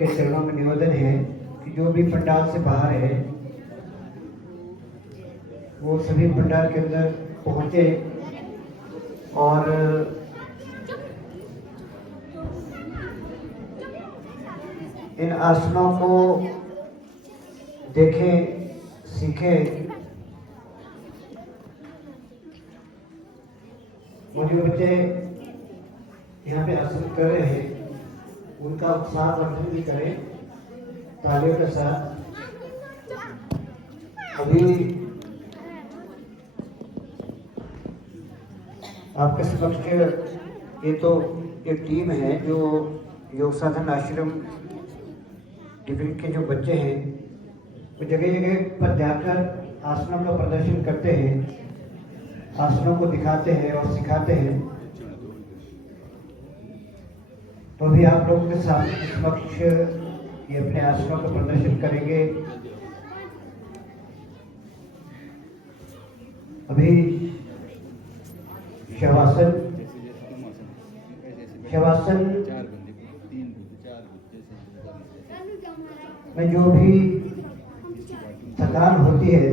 के चरणों में निवेदन है कि जो भी पंडाल से बाहर है वो सभी पंडाल के अंदर पहुंचे और इन आसनों को देखें, सीखें। वो जो बच्चे यहाँ पे आसन कर रहे हैं उनका उत्साह वर्धन भी करें तालियों के साथ। अभी आपके समक्ष ये तो एक टीम है जो योग साधन आश्रम डिग्री के जो बच्चे हैं वो जगह जगह पर जाकर आसनों का प्रदर्शन करते हैं, आसनों को दिखाते हैं और सिखाते हैं। तो भी आप लोगों के सामने समक्ष ये अपने आसनों का प्रदर्शन करेंगे। अभी शवासन में जो भी थकान होती है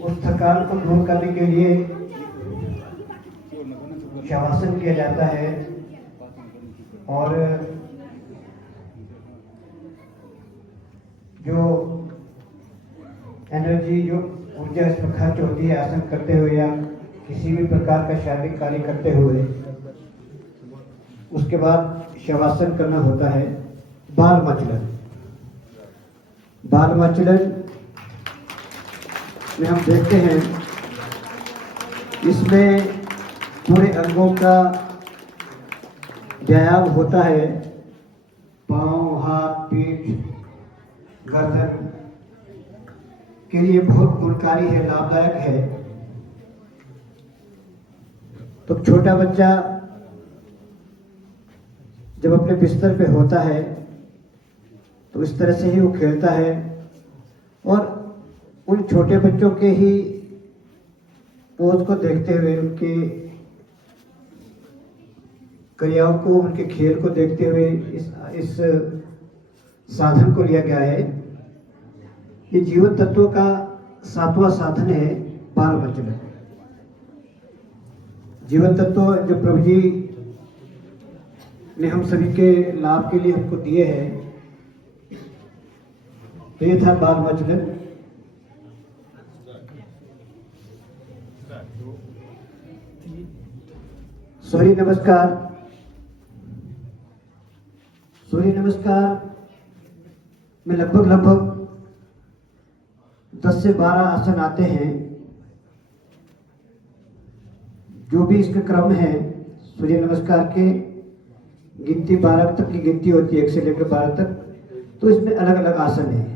उस थकान को दूर करने के लिए शवासन किया जाता है और जो एनर्जी, जो ऊर्जा इसमें खर्च होती है आसन करते हुए या किसी भी प्रकार का शारीरिक कार्य करते हुए, उसके बाद शवासन करना होता है। बालमचलन में हम देखते हैं इसमें पूरे अंगों का व्यायाम होता है। पांव, हाथ, पीठ, गर्दन के लिए बहुत गुणकारी है, लाभदायक है। तो छोटा बच्चा जब अपने बिस्तर पे होता है तो इस तरह से ही वो खेलता है और उन छोटे बच्चों के ही पोज को देखते हुए, उनके क्रियाओं को, उनके खेल को देखते हुए इस साधन को लिया गया है। ये जीवन तत्वों का 7वां साधन है बालमचलन। जीवन तत्व जो प्रभु जी ने हम सभी के लाभ के लिए हमको दिए हैं, तो ये था बालमचलन। सूर्य नमस्कार। सूर्य नमस्कार में लगभग 10 से 12 आसन आते हैं। जो भी इसका क्रम है, सूर्य नमस्कार के गिनती 12 तक की गिनती होती है, 1 से लेकर 12 तक। तो इसमें अलग अलग आसन है।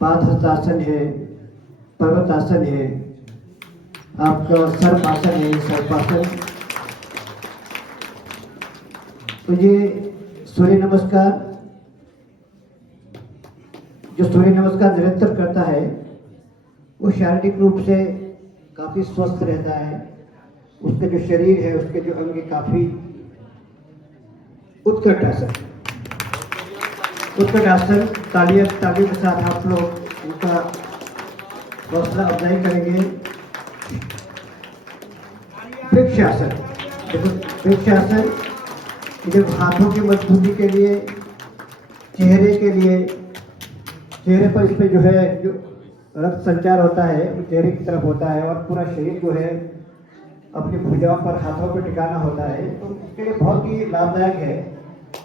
पादहस्तासन है, पर्वतासन है, आपका सर्पासन है, सर्पासन। तो ये सूर्य नमस्कार, जो सूर्य नमस्कार निरंतर करता है वो शारीरिक रूप से काफी स्वस्थ रहता है। उसके जो शरीर है, उसके जो अंग काफी उत्कट आसन। तालियों के साथ आप लोग उनका हौसला अफजाई करेंगे। वृक्षासन। देखो वृक्षासन जब हाथों की मजबूती के लिए, चेहरे के लिए, चेहरे पर इसमें जो है जो रक्त संचार होता है वो चेहरे की तरफ होता है और पूरा शरीर जो है अपनी भुजाओं पर, हाथों पर टिकाना होता है। तो इसके लिए बहुत ही लाभदायक है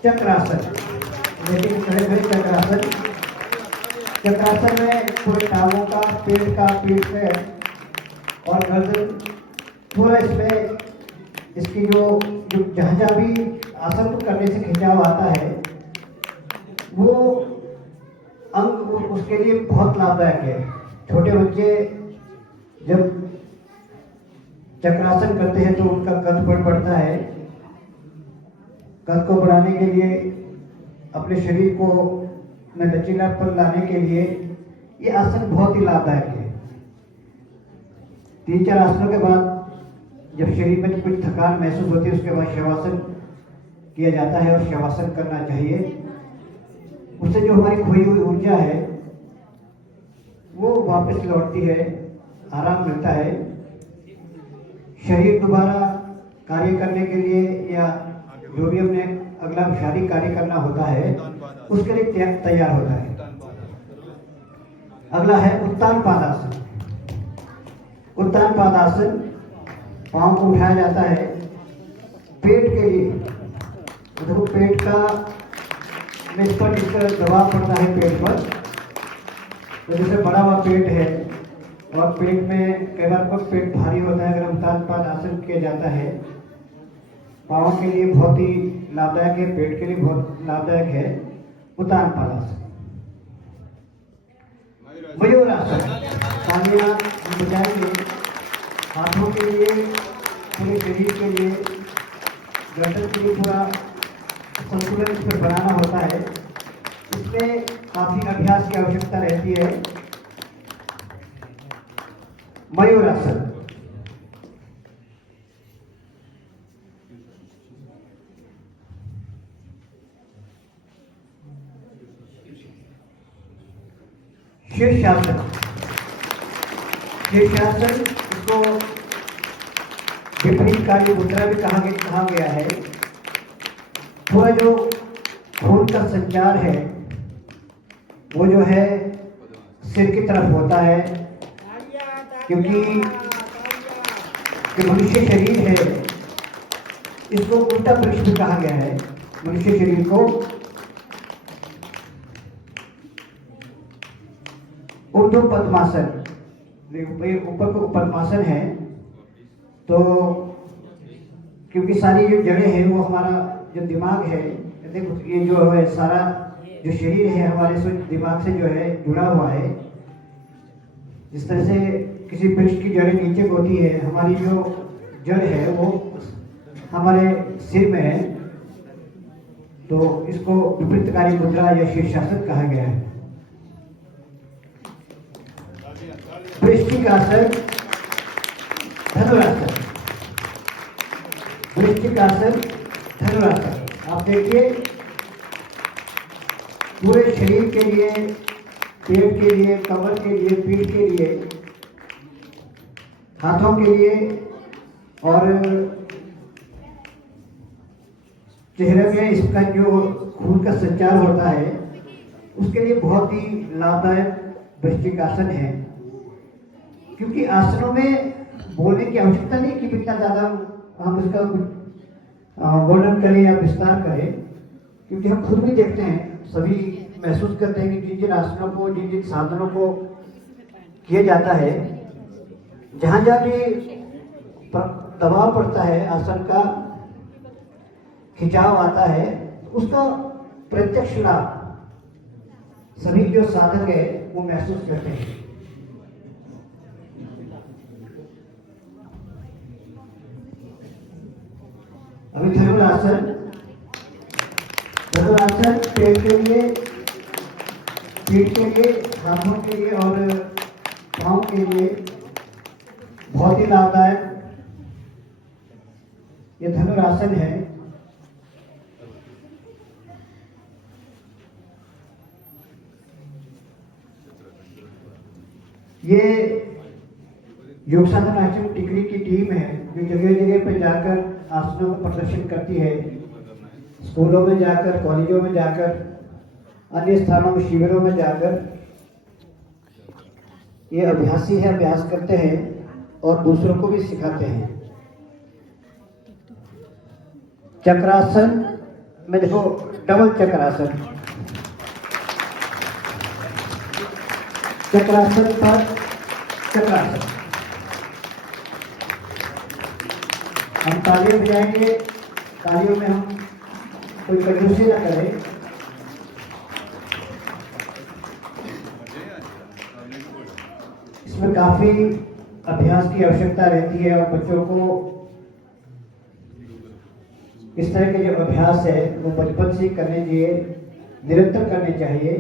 चक्रासन। लेकिन चक्रासन में पूरे टांगों का, पेट का, पीठ पे और गर्दन पूरा इसमें इसकी जो जहाँ भी आसन करने से खिंचाव आता है वो अंग उसके लिए बहुत लाभदायक है। छोटे बच्चे जब चक्रासन करते हैं तो उनका कद बढ़ता है। कद को बढ़ाने के लिए, अपने शरीर को में लचीलापन लाने के लिए ये आसन बहुत ही लाभदायक है। 3-4 आसनों के बाद जब शरीर में कुछ थकान महसूस होती है उसके बाद शवासन किया जाता है और शवासन करना चाहिए। उससे जो हमारी खोई हुई ऊर्जा है वो वापस लौटती है, आराम मिलता है। शरीर दोबारा कार्य करने के लिए या जो भी हमने अगला शारीरिक कार्य करना होता है उसके लिए तैयार होता है। अगला है उत्तान पादासन। उत्तान पादासन, पांव को उठाया जाता है पेट के लिए। देखो पेट का इस पर दबाव पड़ता है पेट पर, तो जैसे बड़ा हुआ पेट है और पेट में कई बार को पेट भारी होता है, अगर उत्तान पादासन किया जाता है पाँव के लिए बहुत ही लाभदायक है, पेट के लिए बहुत लाभदायक है उत्तान पादासन। मयूरासन, तालियां हम बजाएंगे, हाथों के लिए, पूरे शरीर के लिए, गर्दन के लिए पूरा संतुलन इस पर बनाना होता है। इसमें काफी अभ्यास की आवश्यकता रहती है। मयूरासन, शीर्षासन। शीर्षासन, इसको विपरीत काली मुद्रा भी कहा गया है। पूरा जो खून का संचार है वो जो है सिर की तरफ होता है, क्योंकि जो मनुष्य शरीर है इसको उल्टा वृक्ष भी कहा गया है। मनुष्य शरीर को ऊर्ध्व पद्मासन, ऊपर को पद्मासन है, तो क्योंकि सारी जो जड़ें हैं वो हमारा जो दिमाग है, देखो ये जो है सारा जो शरीर है हमारे से दिमाग से जो है जुड़ा हुआ है। जिस तरह से किसी वृक्ष की जड़ें नीचे को होती है, हमारी जो जड़ है वो हमारे सिर में है, तो इसको विपरीतकारी मुद्रा या शीर्षासन कहा गया है। वृश्चिक आसन, धनुरासन। वृश्चिक आसन, धनुरासन, आप देखिए पूरे शरीर के लिए, पेट के लिए, कमर के लिए, पीठ के लिए, हाथों के लिए और चेहरे में इसका जो खून का संचार होता है उसके लिए बहुत ही लाभदायक वृश्चिक आसन है। क्योंकि आसनों में बोलने की आवश्यकता नहीं कि इतना ज़्यादा हम इसका वर्णन करें या विस्तार करें, क्योंकि हम खुद भी देखते हैं, सभी महसूस करते हैं कि जिन जिन आसनों को, जिन जिन साधनों को किया जाता है, जहाँ जहाँ भी दबाव पड़ता है, आसन का खिंचाव आता है, उसका प्रत्यक्ष लाभ सभी जो साधक है वो महसूस करते हैं। अभी धनुरासन। धनुरासन पेट के लिए, पीठ के लिए, हाथों के लिए और पाँव के लिए बहुत ही लाभदायक ये धनुरासन है। ये योग साधना आश्रम टिकरी की टीम है जो जगह जगह पर जाकर आसनों का प्रदर्शन करती है। स्कूलों में जाकर, कॉलेजों में जाकर, अन्य स्थानों में, शिविरों में जाकर ये अभ्यासी है, अभ्यास करते हैं और दूसरों को भी सिखाते हैं। चक्रासन में देखो, डबल चक्रासन। चक्रासन पर चक्रासन, हम तालियां बजाएंगे, तालियों में हम कोई कंजूसी ना करें। इसमें काफी अभ्यास की आवश्यकता रहती है और बच्चों को इस तरह के जो अभ्यास है वो बचपन से करने चाहिए, निरंतर करने चाहिए,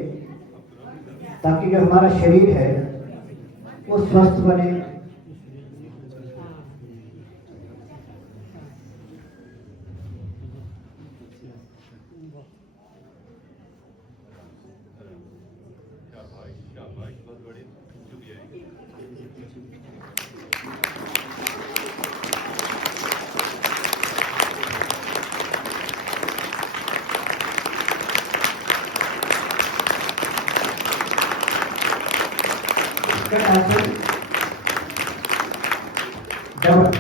ताकि जो हमारा शरीर है वो स्वस्थ बने, विकट आसन डबल।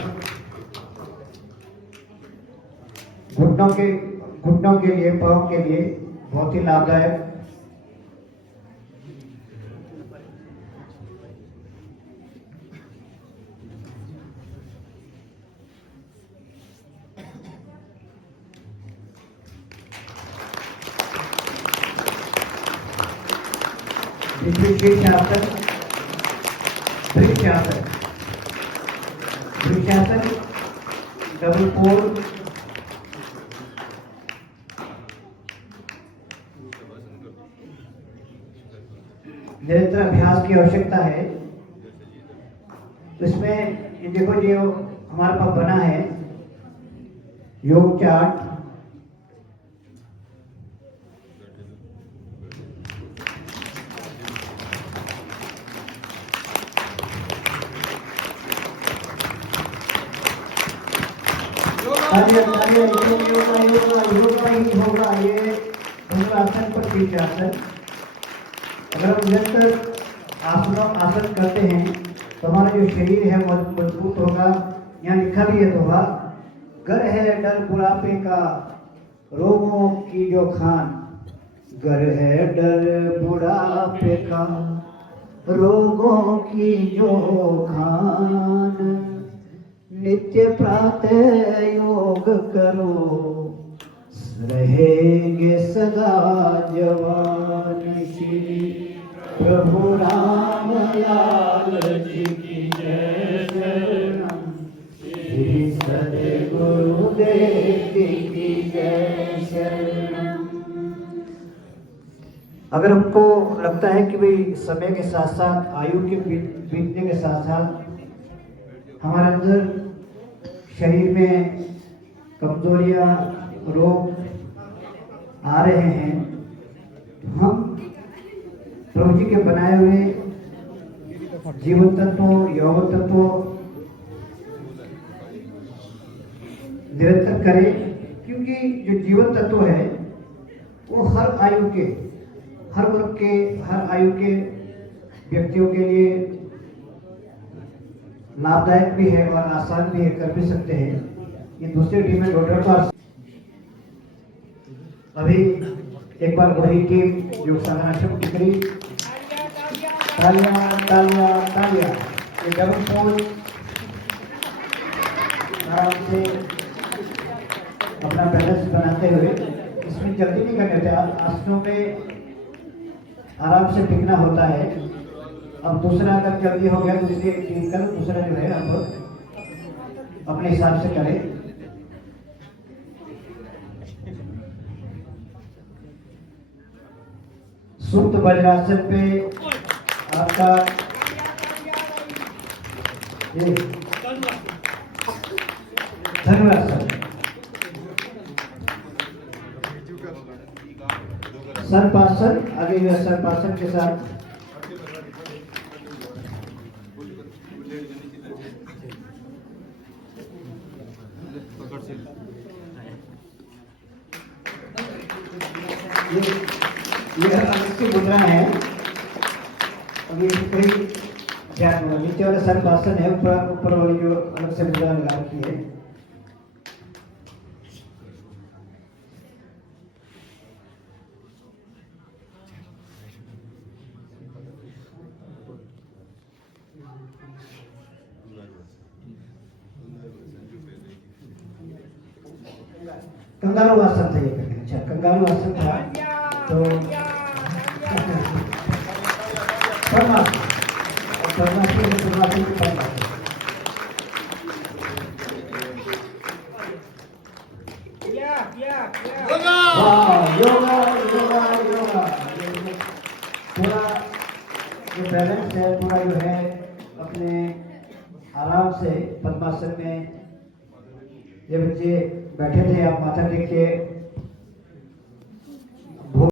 घुटनों के लिए, पाँव के लिए बहुत ही लाभदायक। शीर्षासन, वृक्षासन, वृक्षासन डबल पोल। निरंतर अभ्यास की आवश्यकता है। तो इसमें ये देखो, जो हमारे पास बना है योग चार्ट, योगा ही होगा ये धनुरासन पर शीर्षासन। अगर हम निरंतर आसन करते हैं तो हमारा जो शरीर है मजबूत होगा। यहाँ लिखा भी है दोहा, गर है डर बुढ़ापे का रोगों की जो खान, गर है डर बुढ़ापे का रोगों की जो खान, नित्य प्रातः योग करो रहेंगे सदा जवान। श्री प्रभु राम लाल जी की जय शरणम, श्री सद्गुरुदेव जी की जय शरणम। अगर हमको लगता है कि भाई समय के साथ साथ, आयु के बीतने के साथ साथ हमारे अंदर शरीर में कमजोरियां, रोग आ रहे हैं, हम प्रभु जी के बनाए हुए जीवन तत्वों, योग तत्वों निरंतर करें। क्योंकि जो जीवन तत्व है वो हर आयु के, हर वर्ग के, हर आयु के व्यक्तियों के लिए लाभदायक भी है और आसान भी है, कर भी सकते हैं। ये दूसरे टीम में टोटल का अभी एक बार वही टीम जो संघर्षण टिकरी, तालियां तालियां तालियां। ये डबल पोल आराम से अपना बैलेंस बनाते हुए, इसमें जल्दी नहीं करने होते, आसनों में आराम से टिकना होता है। अब दूसरा अगर जल्दी हो गया, दूसरी टीम का दूसरा जो है अब अपने हिसाब से करें। सुप्त वज्रासन पे आपका ये धनुरासन, सर्पासन, आगे जो सर्पासन के साथ ये अलग से मुद्रा है। अभी कोई ध्यान, नीचे वाला सर्पासन है, ऊपर वाली जो अलग से मुद्रा लगा रखी है। कंगारू आसन था ये करके। अच्छा, कंगारू आसन था तो योगा योगा योगा पूरा जो बैलेंस है, पूरा जो है अपने आराम से पद्मासन में। ये बच्चे बैठे थे, आप माथा टेक के